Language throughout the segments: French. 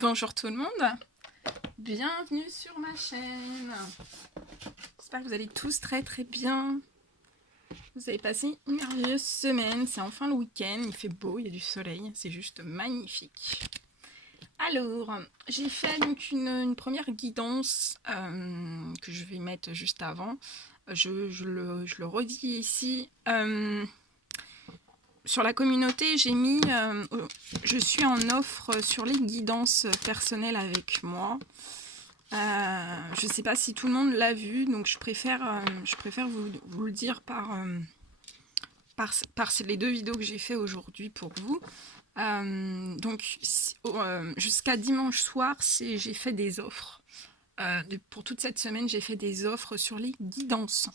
Bonjour tout le monde, bienvenue sur ma chaîne. J'espère que vous allez tous très bien. Vous avez passé une merveilleuse semaine, c'est enfin le week-end, il fait beau, il y a du soleil, c'est juste magnifique. Alors, j'ai fait donc une première guidance que je vais mettre juste avant. Je le redis ici. Sur la communauté, j'ai mis, je suis en offre sur les guidances personnelles avec moi. Je ne sais pas si tout le monde l'a vu, donc je préfère vous le dire par les deux vidéos que j'ai fait aujourd'hui pour vous. Donc jusqu'à dimanche soir, j'ai fait des offres. Pour toute cette semaine, j'ai fait des offres sur les guidances.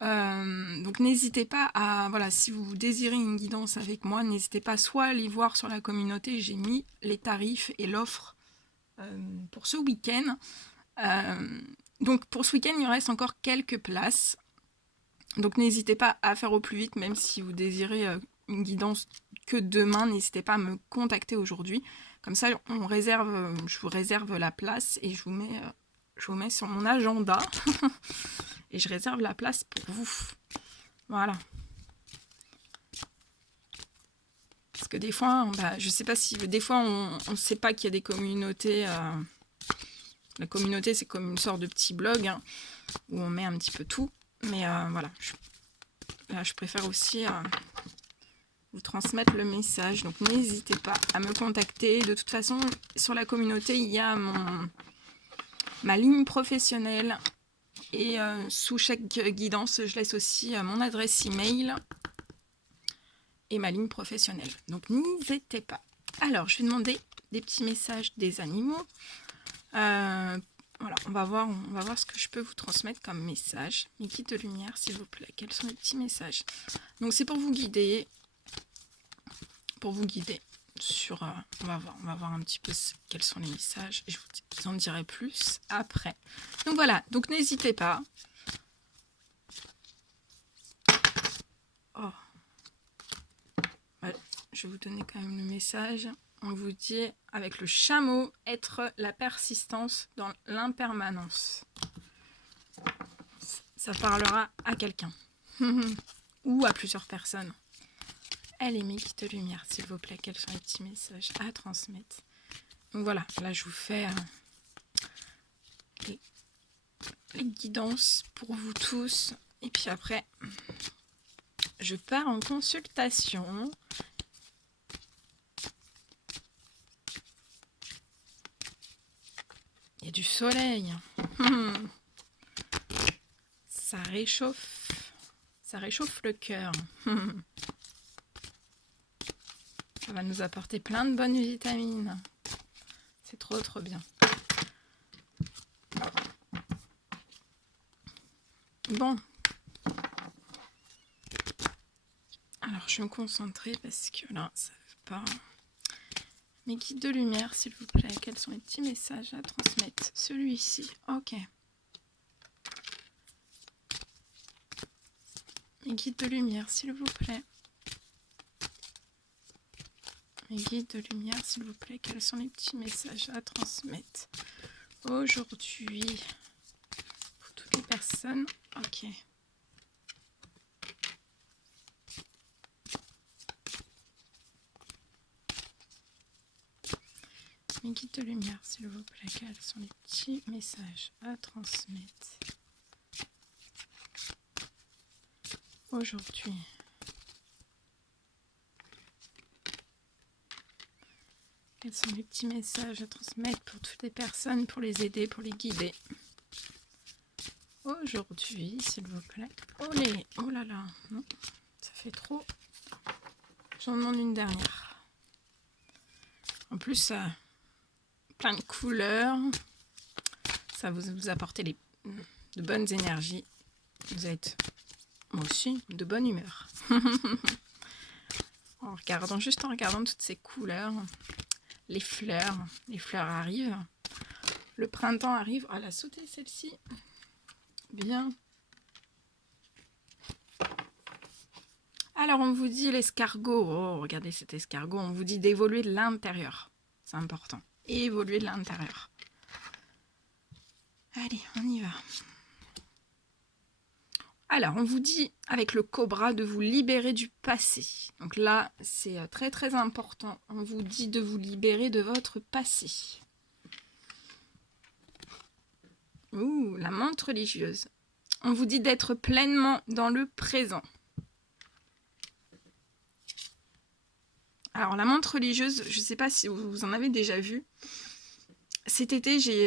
Donc n'hésitez pas à, voilà, si vous désirez une guidance avec moi, n'hésitez pas soit à aller voir sur la communauté, j'ai mis les tarifs et l'offre pour ce week-end. Donc pour ce week-end, il reste encore quelques places. Donc n'hésitez pas à faire au plus vite, même si vous désirez une guidance que demain, n'hésitez pas à me contacter aujourd'hui. Comme ça, je vous réserve la place et je vous mets sur mon agenda et je réserve la place pour vous. Voilà. Parce que des fois, je sais pas si des fois on ne sait pas qu'il y a des communautés. La communauté, c'est comme une sorte de petit blog hein, où on met un petit peu tout. Mais voilà, je préfère aussi vous transmettre le message. Donc n'hésitez pas à me contacter. De toute façon, sur la communauté, il y a ma ligne professionnelle. Et sous chaque guidance, je laisse aussi mon adresse email et ma ligne professionnelle. Donc n'hésitez pas. Alors, je vais demander des petits messages des animaux. Voilà, on va voir ce que je peux vous transmettre comme message. Mes guides de lumière, s'il vous plaît. Quels sont les petits messages? Donc c'est pour vous guider. Sur... on va voir un petit peu quels sont les messages. Et je vous en dirai plus après. Donc voilà, donc n'hésitez pas. Oh. Ouais, je vais vous donner quand même le message. On vous dit, avec le chameau, être la persistance dans l'impermanence. Ça parlera à quelqu'un. Ou à plusieurs personnes. Allez, mes guides de lumière, s'il vous plaît, quels sont les petits messages à transmettre? Donc voilà, là je vous fais les guidances pour vous tous. Et puis après, je pars en consultation. Il y a du soleil. Ça réchauffe le cœur. Ça va nous apporter plein de bonnes vitamines. C'est trop bien. Bon. Alors, je vais me concentrer parce que là, ça ne veut pas. Mes guides de lumière, s'il vous plaît. Quels sont les petits messages à transmettre? Celui-ci. Ok. Mes guides de lumière, s'il vous plaît. Mes guides de lumière, s'il vous plaît. Quels sont les petits messages à transmettre aujourd'hui pour toutes les personnes? Ok. Mes guides de lumière, s'il vous plaît, quels sont les petits messages à transmettre aujourd'hui? Quels sont les petits messages à transmettre pour toutes les personnes, pour les aider, pour les guider aujourd'hui, s'il vous plaît? Oh là là, non, ça fait trop. J'en demande une dernière. En plus, plein de couleurs. Ça vous apporter de bonnes énergies. Vous êtes, moi aussi, de bonne humeur. en regardant toutes ces couleurs, les fleurs arrivent. Le printemps arrive. Ah, elle a sauté celle-ci. Bien. Alors, on vous dit l'escargot. Oh, regardez cet escargot. On vous dit d'évoluer de l'intérieur. C'est important. et évoluer de l'intérieur. Allez, on y va. Alors, on vous dit avec le cobra de vous libérer du passé. Donc là, c'est très très important. On vous dit de vous libérer de votre passé. Ouh, la menthe religieuse. On vous dit d'être pleinement dans le présent. Alors, la menthe religieuse, je ne sais pas si vous en avez déjà vu. Cet été, j'ai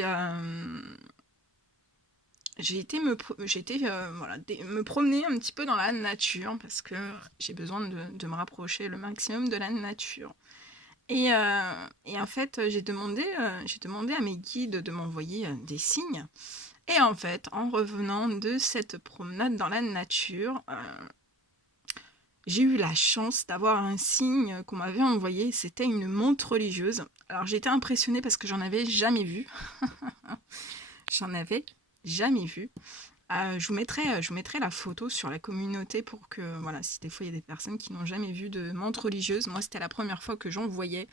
été me promener un petit peu dans la nature parce que j'ai besoin de me rapprocher le maximum de la nature. Et en fait, j'ai demandé à mes guides de m'envoyer des signes. Et en fait, en revenant de cette promenade dans la nature, j'ai eu la chance d'avoir un signe qu'on m'avait envoyé. C'était une montre religieuse. Alors j'ai été impressionnée parce que j'en avais jamais vu. J'en avais jamais vu. Je vous mettrai la photo sur la communauté pour que, voilà, si des fois il y a des personnes qui n'ont jamais vu de montre religieuse, moi c'était la première fois que j'en voyais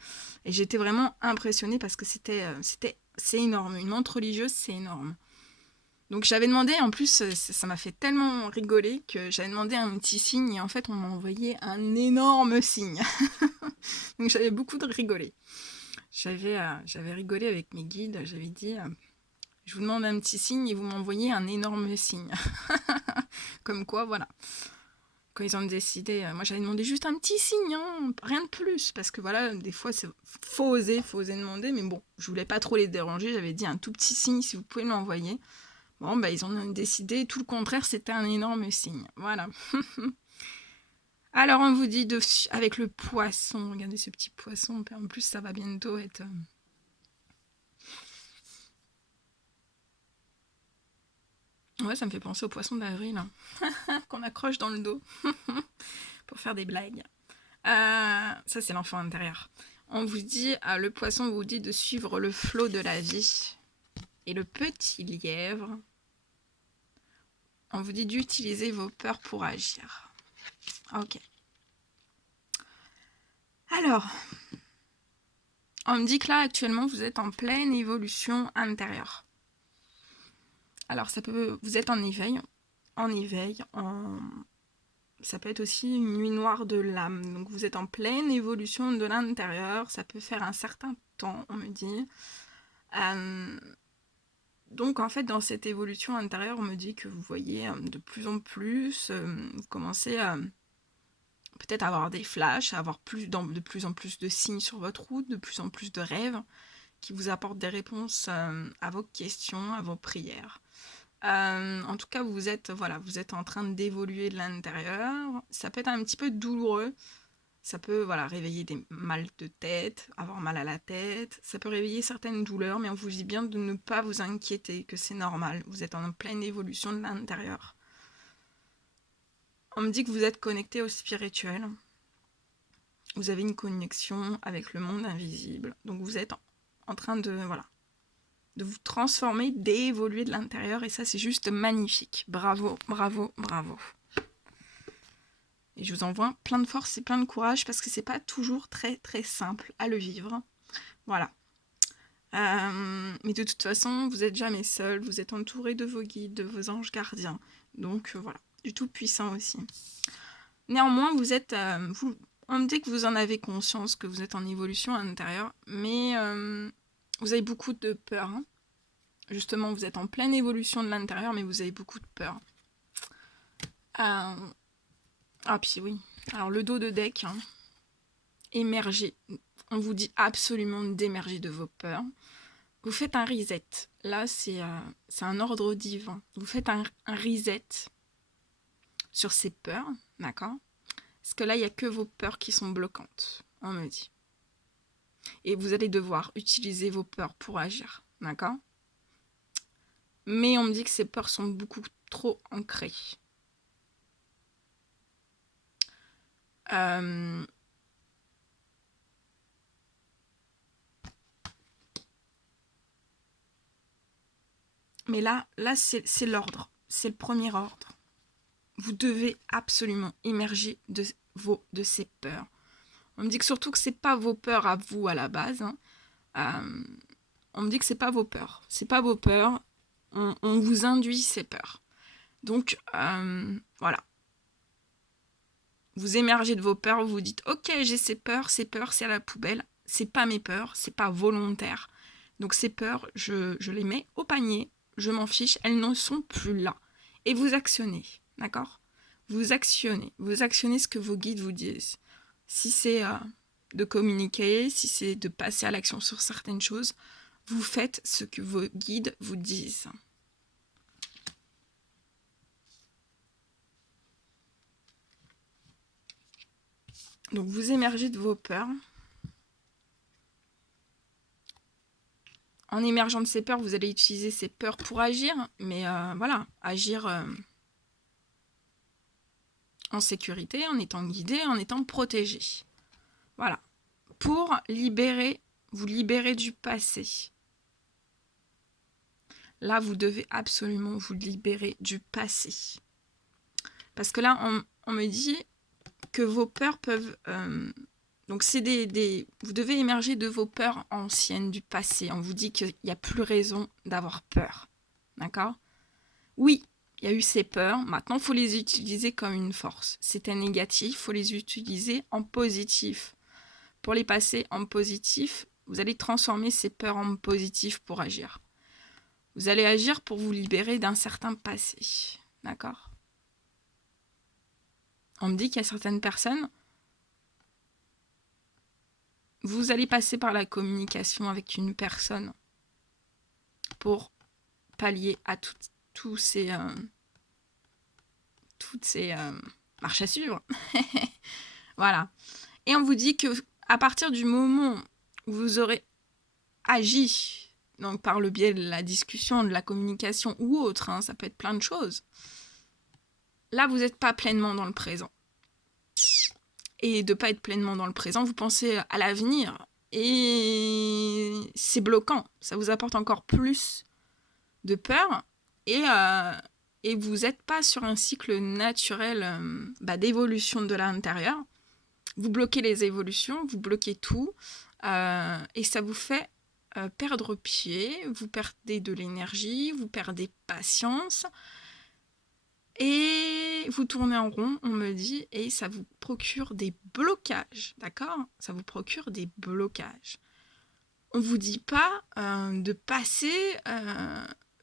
et j'étais vraiment impressionnée parce que c'est énorme. Une montre religieuse, c'est énorme. Donc j'avais demandé, en plus ça m'a fait tellement rigoler que j'avais demandé un petit signe et en fait on m'a envoyé un énorme signe. Donc j'avais beaucoup de rigolé. J'avais rigolé avec mes guides, j'avais dit je vous demande un petit signe et vous m'envoyez un énorme signe. Comme quoi, voilà. Quand ils ont décidé, moi j'avais demandé juste un petit signe, hein, rien de plus, parce que voilà, des fois faut oser demander, mais bon, je voulais pas trop les déranger, j'avais dit un tout petit signe si vous pouvez me l'envoyer. Bon, bah ils ont décidé, tout le contraire, c'était un énorme signe, voilà. Alors on vous dit avec le poisson, regardez ce petit poisson, en plus ça va bientôt être... Ouais, ça me fait penser au poisson d'avril, hein, qu'on accroche dans le dos pour faire des blagues. Ça, c'est l'enfant intérieur. On vous dit, le poisson vous dit de suivre le flot de la vie. Et le petit lièvre, on vous dit d'utiliser vos peurs pour agir. Ok. Alors, on me dit que là, actuellement, vous êtes en pleine évolution intérieure. Alors, vous êtes en éveil, ça peut être aussi une nuit noire de l'âme. Donc vous êtes en pleine évolution de l'intérieur. Ça peut faire un certain temps, on me dit. Donc en fait, dans cette évolution intérieure, on me dit que vous voyez de plus en plus, vous commencez à peut-être avoir des flashs, à avoir de plus en plus de signes sur votre route, de plus en plus de rêves qui vous apportent des réponses à vos questions, à vos prières. En tout cas, vous êtes en train d'évoluer de l'intérieur. Ça peut être un petit peu douloureux. Ça peut réveiller des mal de tête, avoir mal à la tête. Ça peut réveiller certaines douleurs, mais on vous dit bien de ne pas vous inquiéter, que c'est normal. Vous êtes en pleine évolution de l'intérieur. On me dit que vous êtes connecté au spirituel. Vous avez une connexion avec le monde invisible. Donc vous êtes en train de vous transformer, d'évoluer de l'intérieur, et ça c'est juste magnifique. Bravo, bravo, bravo. Et je vous envoie plein de force et plein de courage parce que c'est pas toujours très très simple à le vivre. Voilà. Mais de toute façon, vous n'êtes jamais seul, vous êtes entouré de vos guides, de vos anges gardiens. Donc voilà, du tout puissant aussi. Néanmoins, vous êtes... on me dit que vous en avez conscience, que vous êtes en évolution intérieure, mais vous avez beaucoup de peur. Hein. Justement, vous êtes en pleine évolution de l'intérieur, mais vous avez beaucoup de peur. Ah, puis oui. Alors, le dos de deck, hein, émerger. On vous dit absolument d'émerger de vos peurs. Vous faites un reset. Là, c'est un ordre divin. Vous faites un reset sur ces peurs, d'accord? Parce que là, il n'y a que vos peurs qui sont bloquantes, on me dit. Et vous allez devoir utiliser vos peurs pour agir, d'accord? Mais on me dit que ces peurs sont beaucoup trop ancrées. Mais là c'est l'ordre. C'est le premier ordre. Vous devez absolument émerger de ces peurs. On me dit que surtout que c'est pas vos peurs à vous à la base. Hein. On me dit que c'est pas vos peurs. C'est pas vos peurs. On vous induit ces peurs. Donc, voilà. Vous émergez de vos peurs, vous vous dites « Ok, j'ai ces peurs, c'est à la poubelle. C'est pas mes peurs, c'est pas volontaire. Donc ces peurs, je les mets au panier. Je m'en fiche, elles ne sont plus là. » Et vous actionnez, d'accord? Vous actionnez ce que vos guides vous disent. Si c'est de communiquer, si c'est de passer à l'action sur certaines choses, vous faites ce que vos guides vous disent. Donc vous émergez de vos peurs. En émergeant de ces peurs, vous allez utiliser ces peurs pour agir, mais voilà, agir en sécurité, en étant guidé, en étant protégé. Voilà. Pour vous libérer du passé. Là, vous devez absolument vous libérer du passé. Parce que là, on me dit que vos peurs peuvent... donc, c'est vous devez émerger de vos peurs anciennes du passé. On vous dit qu'il n'y a plus raison d'avoir peur. D'accord? Oui, il y a eu ces peurs. Maintenant, il faut les utiliser comme une force. C'était négatif, il faut les utiliser en positif. Pour les passer en positif, vous allez transformer ces peurs en positif pour agir. Vous allez agir pour vous libérer d'un certain passé. D'accord? On me dit qu'il y a certaines personnes, vous allez passer par la communication avec une personne pour pallier à toutes ces marches à suivre. Voilà. Et on vous dit que à partir du moment où vous aurez agi, donc par le biais de la discussion, de la communication ou autre, ça peut être plein de choses, là, vous n'êtes pas pleinement dans le présent. Et de ne pas être pleinement dans le présent, vous pensez à l'avenir. Et c'est bloquant. Ça vous apporte encore plus de peur. Et vous n'êtes pas sur un cycle naturel d'évolution de l'intérieur. Vous bloquez les évolutions, vous bloquez tout. Et ça vous fait perdre pied. Vous perdez de l'énergie, vous perdez patience. Et vous tournez en rond, on me dit, et ça vous procure des blocages, d'accord? Ça vous procure des blocages. On ne vous dit pas de passer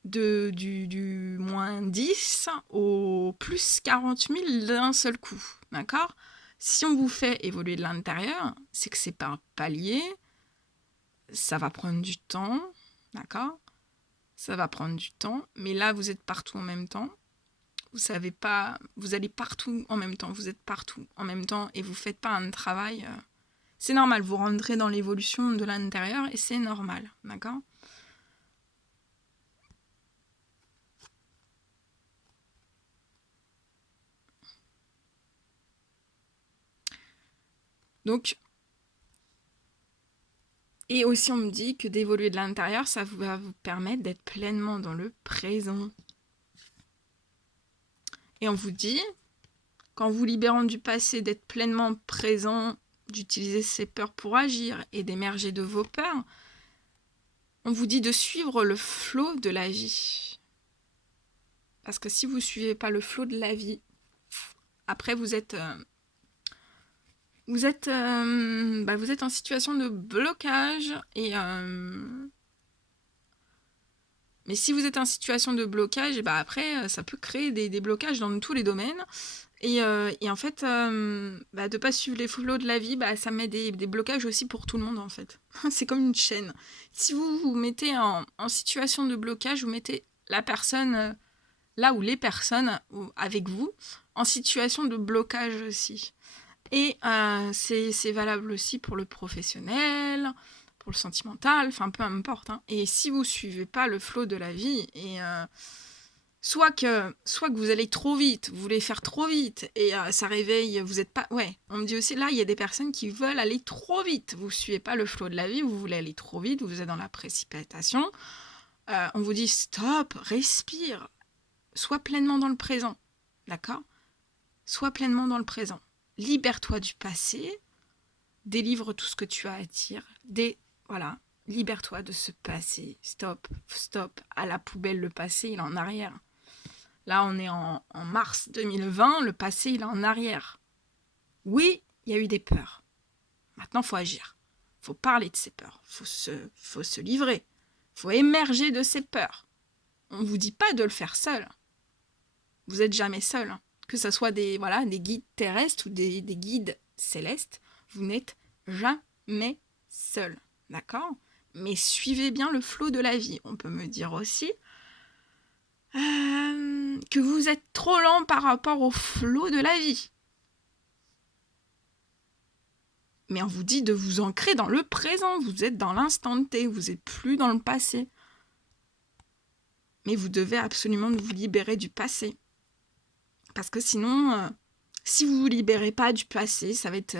du moins 10 au plus 40 000 d'un seul coup, d'accord? Si on vous fait évoluer de l'intérieur, c'est que c'est pas un palier, ça va prendre du temps, d'accord? Ça va prendre du temps, mais là, vous êtes partout en même temps. Vous savez pas, vous allez partout en même temps, vous êtes partout en même temps et vous faites pas un travail. C'est normal, vous rentrez dans l'évolution de l'intérieur et c'est normal, d'accord? Donc, et aussi on me dit que d'évoluer de l'intérieur, ça va vous permettre d'être pleinement dans le présent. Et on vous dit, qu'en vous libérant du passé, d'être pleinement présent, d'utiliser ses peurs pour agir et d'émerger de vos peurs, on vous dit de suivre le flot de la vie. Parce que si vous ne suivez pas le flot de la vie, après vous êtes en situation de blocage. Mais si vous êtes en situation de blocage, après, ça peut créer des blocages dans tous les domaines. Et en fait, de ne pas suivre les flots de la vie, ça met des blocages aussi pour tout le monde, en fait. C'est comme une chaîne. Si vous vous mettez en situation de blocage, vous mettez la personne, là où les personnes avec vous, en situation de blocage aussi. Et c'est valable aussi pour le professionnel, pour le sentimental, enfin peu importe. Et si vous ne suivez pas le flot de la vie, et soit que vous allez trop vite, vous voulez faire trop vite, et ça réveille, vous n'êtes pas... Ouais, on me dit aussi, là, il y a des personnes qui veulent aller trop vite. Vous ne suivez pas le flot de la vie, vous voulez aller trop vite, vous êtes dans la précipitation. On vous dit, stop, respire, sois pleinement dans le présent. D'accord? Sois pleinement dans le présent. Libère-toi du passé, délivre tout ce que tu as à dire, voilà, libère-toi de ce passé. Stop, stop. À la poubelle, le passé, il est en arrière. Là, on est en mars 2020, le passé, il est en arrière. Oui, il y a eu des peurs. Maintenant, il faut agir. Il faut parler de ces peurs. Il faut se livrer. Il faut émerger de ces peurs. On ne vous dit pas de le faire seul. Vous n'êtes jamais seul. Hein. Que ce soit des guides terrestres ou des guides célestes, vous n'êtes jamais seul. D'accord? Mais suivez bien le flot de la vie. On peut me dire aussi que vous êtes trop lent par rapport au flot de la vie. Mais on vous dit de vous ancrer dans le présent. Vous êtes dans l'instant T. Vous n'êtes plus dans le passé. Mais vous devez absolument vous libérer du passé. Parce que sinon, si vous ne vous libérez pas du passé, ça va être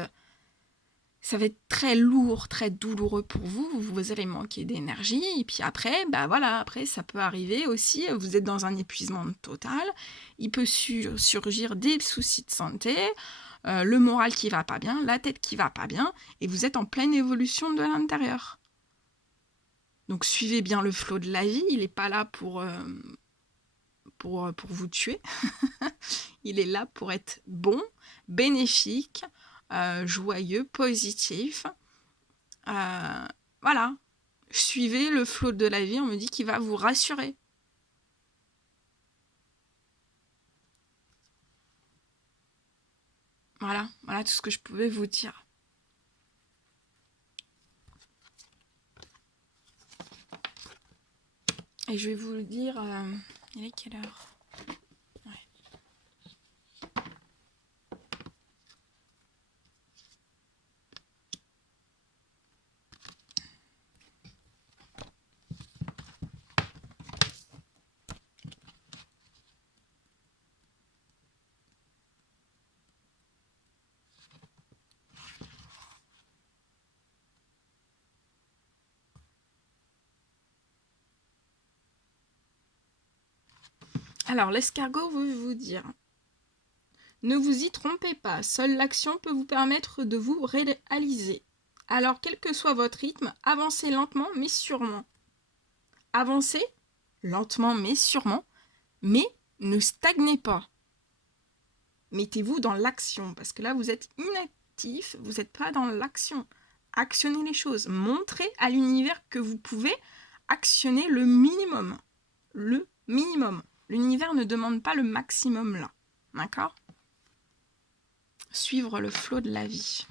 très lourd, très douloureux pour vous. Vous allez manquer d'énergie. Et puis après, après, ça peut arriver aussi. Vous êtes dans un épuisement total. Il peut surgir des soucis de santé, le moral qui va pas bien, la tête qui va pas bien. Et vous êtes en pleine évolution de l'intérieur. Donc suivez bien le flot de la vie. Il n'est pas là pour vous tuer. Il est là pour être bon, bénéfique, joyeux, positif. Voilà. Suivez le flot de la vie, on me dit qu'il va vous rassurer. Voilà tout ce que je pouvais vous dire. Et je vais vous le dire, il est quelle heure ? Alors, l'escargot veut vous dire, ne vous y trompez pas, seule l'action peut vous permettre de vous réaliser. Alors, quel que soit votre rythme, avancez lentement mais sûrement. Avancez lentement mais sûrement, mais ne stagnez pas. Mettez-vous dans l'action, parce que là, vous êtes inactif, vous n'êtes pas dans l'action. Actionnez les choses, montrez à l'univers que vous pouvez actionner le minimum. Le minimum. L'univers ne demande pas le maximum là. D'accord ? Suivre le flot de la vie.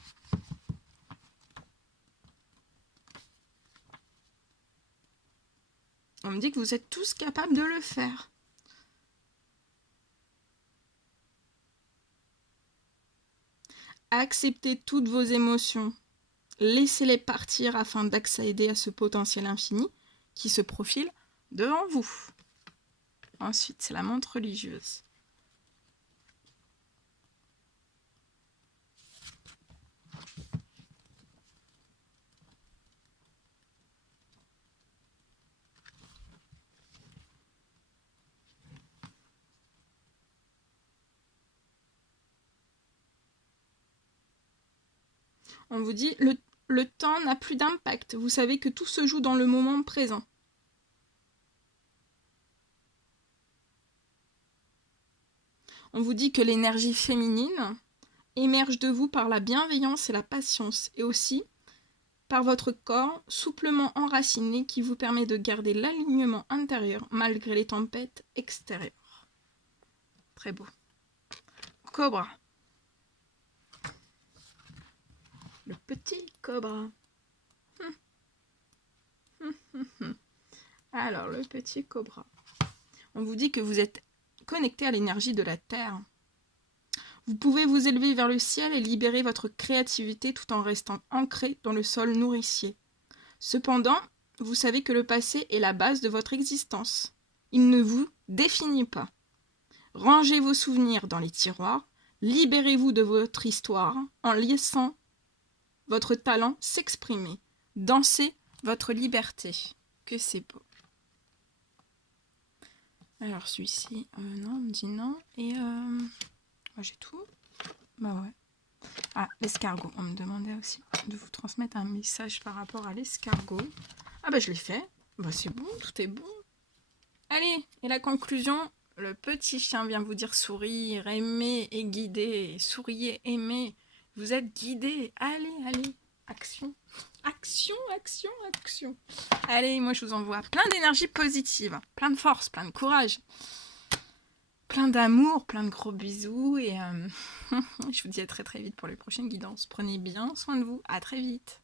On me dit que vous êtes tous capables de le faire. Acceptez toutes vos émotions. Laissez-les partir afin d'accéder à ce potentiel infini qui se profile devant vous. Ensuite, c'est la montre religieuse. On vous dit, le temps n'a plus d'impact. Vous savez que tout se joue dans le moment présent. On vous dit que l'énergie féminine émerge de vous par la bienveillance et la patience, et aussi par votre corps souplement enraciné qui vous permet de garder l'alignement intérieur malgré les tempêtes extérieures. Très beau. Cobra. Le petit cobra. Alors, le petit cobra. On vous dit que vous êtes connecté à l'énergie de la Terre. Vous pouvez vous élever vers le ciel et libérer votre créativité tout en restant ancré dans le sol nourricier. Cependant, vous savez que le passé est la base de votre existence. Il ne vous définit pas. Rangez vos souvenirs dans les tiroirs, libérez-vous de votre histoire en laissant votre talent s'exprimer. Dansez votre liberté. Que c'est beau. Alors celui-ci, non, on me dit non. Et moi j'ai tout. Bah ouais. Ah, l'escargot. On me demandait aussi de vous transmettre un message par rapport à l'escargot. Ah bah je l'ai fait. Bah c'est bon, tout est bon. Allez, et la conclusion, le petit chien vient vous dire sourire, aimer et guider. Souriez, aimez. Vous êtes guidé. Allez, allez. Action. Action, action, action. Allez, moi je vous envoie plein d'énergie positive, plein de force, plein de courage, plein d'amour, plein de gros bisous et je vous dis à très très vite pour les prochaines guidances. Prenez bien soin de vous. À très vite.